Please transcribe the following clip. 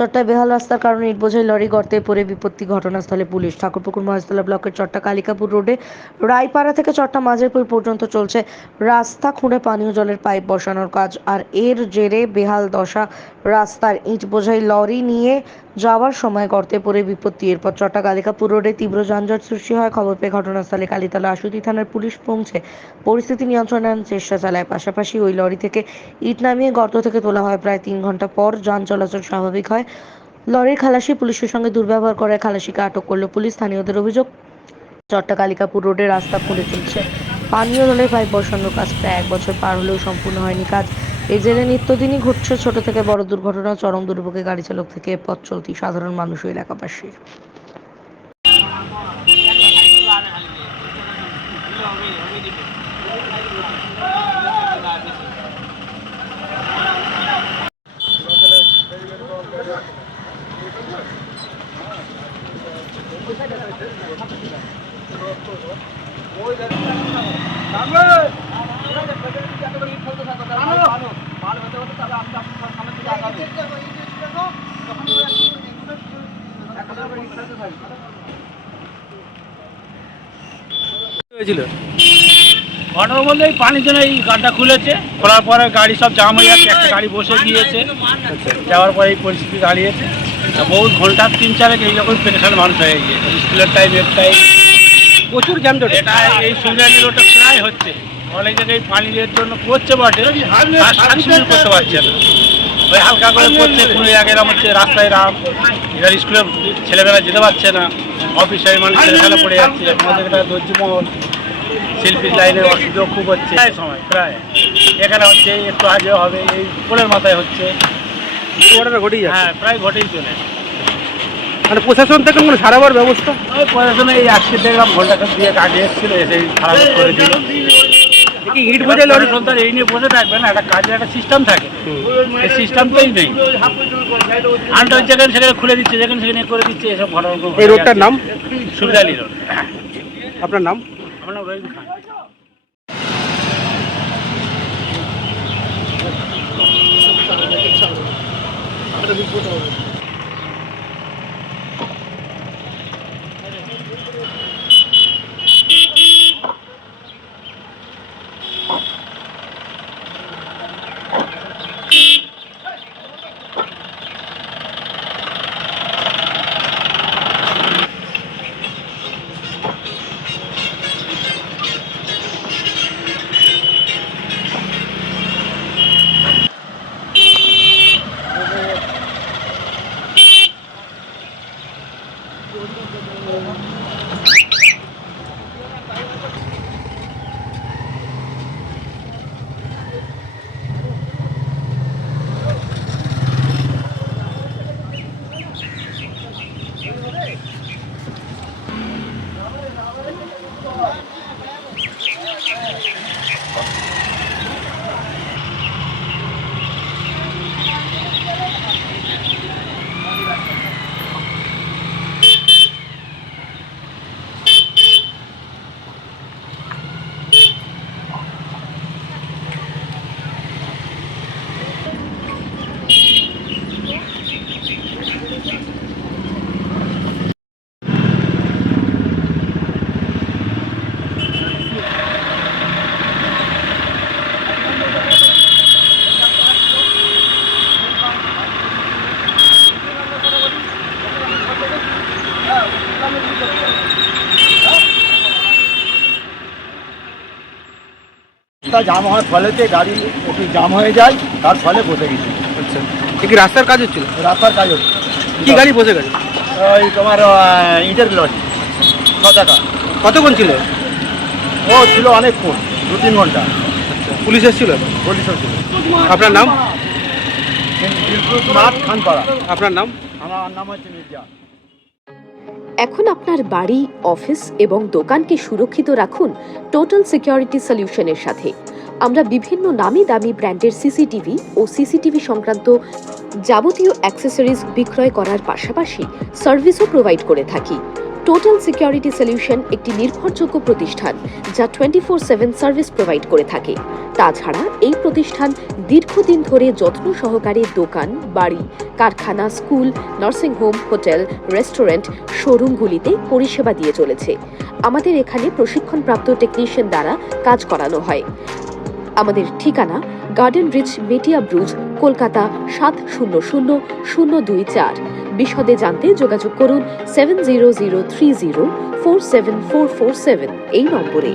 চট্টায় বেহাল রাস্তার কারণে ইট বোঝাই লরি গর্তে পড়ে বিপত্তি, ঘটনাস্থলে পুলিশ। ঠাকুরপুকুর মহেশতলা ব্লকের চট্টা কালিকাপুর রোডে রায়পাড়া থেকে চট্টা মাঝেরপুর পর্যন্ত চলছে রাস্তা খুঁড়ে পানীয় জলের পাইপ বসানোর কাজ। আর এর জেরে বেহাল দশা রাস্তার। ইট বোঝাই লরি নিয়ে যাওয়ার সময় গর্তে পড়ে বিপত্তি। এরপর চট্টা কালিকাপুর রোডে তীব্র যানজট সৃষ্টি হয়। খবর পেয়ে ঘটনাস্থলে কালীতলা আশুতি থানার পুলিশ পৌঁছে পরিস্থিতি নিয়ন্ত্রণে আনার চেষ্টা চালায়। পাশাপাশি ওই লরি থেকে ইট নামিয়ে গর্ত থেকে তোলা হয়। প্রায় 3 ঘন্টা পর যান চলাচল স্বাভাবিক হয়। লরির খালাসি পুলিশের সঙ্গে দুর্ব্যবহার করে খালাসিকে আটক করল পুলিশ। স্থানীয়দের অভিযোগ, চট্টা কালিকাপুর রোডে রাস্তা খুঁড়ে চলছে পানীয় জলের পাইপ বসানোর কাজ। প্রায় 1 বছর পার হলেও সম্পূর্ণ হয়নি কাজ। এই জেরে নিত্যদিনই ঘটছে ছোট থেকে বড় দুর্ঘটনা। চরম দুর্ভোগে গাড়ি চালক থেকে পথ চলতি সাধারণ মানুষ ও এলাকাবাসী। হয়েছিল ঘটনা বলতে এই পানির জন্য এই গানটা খুলেছে, খোলার পরে গাড়ি সব জাম হয়ে যাচ্ছে। একটা গাড়ি বসে গিয়েছে, যাওয়ার পরে এই পরিস্থিতি দাঁড়িয়েছে। বহু ঘন্টা 3-4 এইরকম পেরেশান মানুষ হয়ে গিয়েছে। স্কুলের টাইম, এর টাইম প্রচুর যানজট। এটা এই সুবিধালি রোডটা প্রায় হচ্ছে। অনেক জায়গায় পানির জন্য করছে বটে, আর সাকসেসফুল করতে পারছে না। ওই হালকা করে করছে। কোনো জায়গায় এরকম হচ্ছে রাস্তায় রাম, এবার স্কুলে ছেলেমেয়েরা যেতে পারছে না। অফিসের মানুষ ছেলেমেলা পড়ে যাচ্ছে। আমাদের একটা দর্জিমহল শিল্পীর লাইনের অসুবিধা খুব হচ্ছে প্রায় সময়। প্রায় এখানে হচ্ছে, একটু আগেও হবে, এই পোলের মাথায় হচ্ছে। ঘটনা ঘটেই যাচ্ছে। হ্যাঁ, প্রায় ঘটেই চলে। মানে প্রশাসন থেকে কোনো সারাবার ব্যবস্থা? ওই প্রশাসনে এই আজকে দেখলাম ঘন্টাখান দিয়ে কাজে এসেছিল, এসে খারাপ করে দিল। কি ইট বোঝাই লরি? সন্তান এই নিয়ে বসে থাকবে না, একটা কাজের একটা সিস্টেম থাকে। এই সিস্টেমটাই নেই। আন্ডার যেখানে সেখানে খুলে দিচ্ছে, যেখানে সেখানে করে দিচ্ছে। এসব ঘটনা। এই রোডটার নাম সুবিধালি রোড। আপনার নাম? আমার নাম রহিম খান। জাম হওয়ার ফলেতে গাড়ি একটু জাম হয়ে যায়, তার ফলে বসে গেছে। আচ্ছা, এ কি রাস্তার কাজ হচ্ছিল? রাস্তার কাজ হচ্ছে। কি গাড়ি বসে গেছে? ওই তোমার ইটের লরি 6 টাকা। কতক্ষণ ছিল? ও ছিল অনেকক্ষণ, 2-3 ঘন্টা। পুলিশ এসেছিল? পুলিশও ছিল। আপনার নাম? নাথ খানপাড়া। আপনার নাম? আমার নাম হচ্ছে মির্জা। এখন আপনার বাড়ি, অফিস এবং দোকানকে সুরক্ষিত রাখুন টোটাল সিকিউরিটি সলিউশনের সাথে। আমরা বিভিন্ন নামি দামি ব্র্যান্ডের সিসিটিভি ও সিসিটিভি সংক্রান্ত যাবতীয় অ্যাক্সেসরিজ বিক্রয় করার পাশাপাশি সার্ভিসও প্রোভাইড করে থাকি। টোটাল সিকিউরিটি সলিউশন একটি নির্ভরযোগ্য প্রতিষ্ঠান যা 24/7 সার্ভিস প্রোভাইড করে থাকে। তাছাড়া এই প্রতিষ্ঠান দীর্ঘদিন ধরে যত্ন সহকারে দোকান, বাড়ি, কারখানা, স্কুল, নার্সিংহোম, হোটেল, রেস্টুরেন্ট, শোরুমগুলিতে পরিষেবা দিয়ে চলেছে। আমাদের এখানে প্রশিক্ষণপ্রাপ্ত টেকনিশিয়ান দ্বারা কাজ করানো হয়। আমাদের ঠিকানা গার্ডেন রিচ, মেটিয়া ব্রুজ, কলকাতা 700024। বিশদে জানতে যোগাযোগ করুন 7003047447 এই নম্বরে।